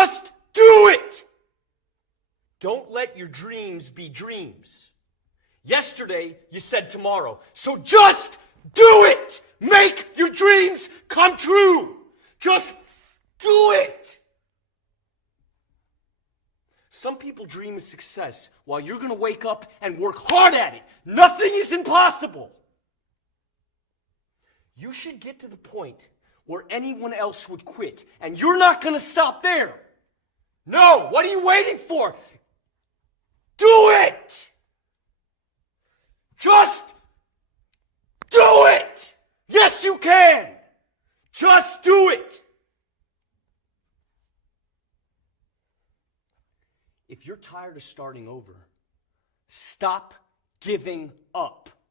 Just do it! Don't let your dreams be dreams. Yesterday, you said tomorrow. So just do it! Make your dreams come true! Just do it! Some people dream of success while you're going to wake up and work hard at it. Nothing is impossible. You should get to the point where anyone else would quit, and you're not going to stop there. No, what are you waiting for? Do it! Just do it! Yes, you can! Just do it! If you're tired of starting over, stop giving up.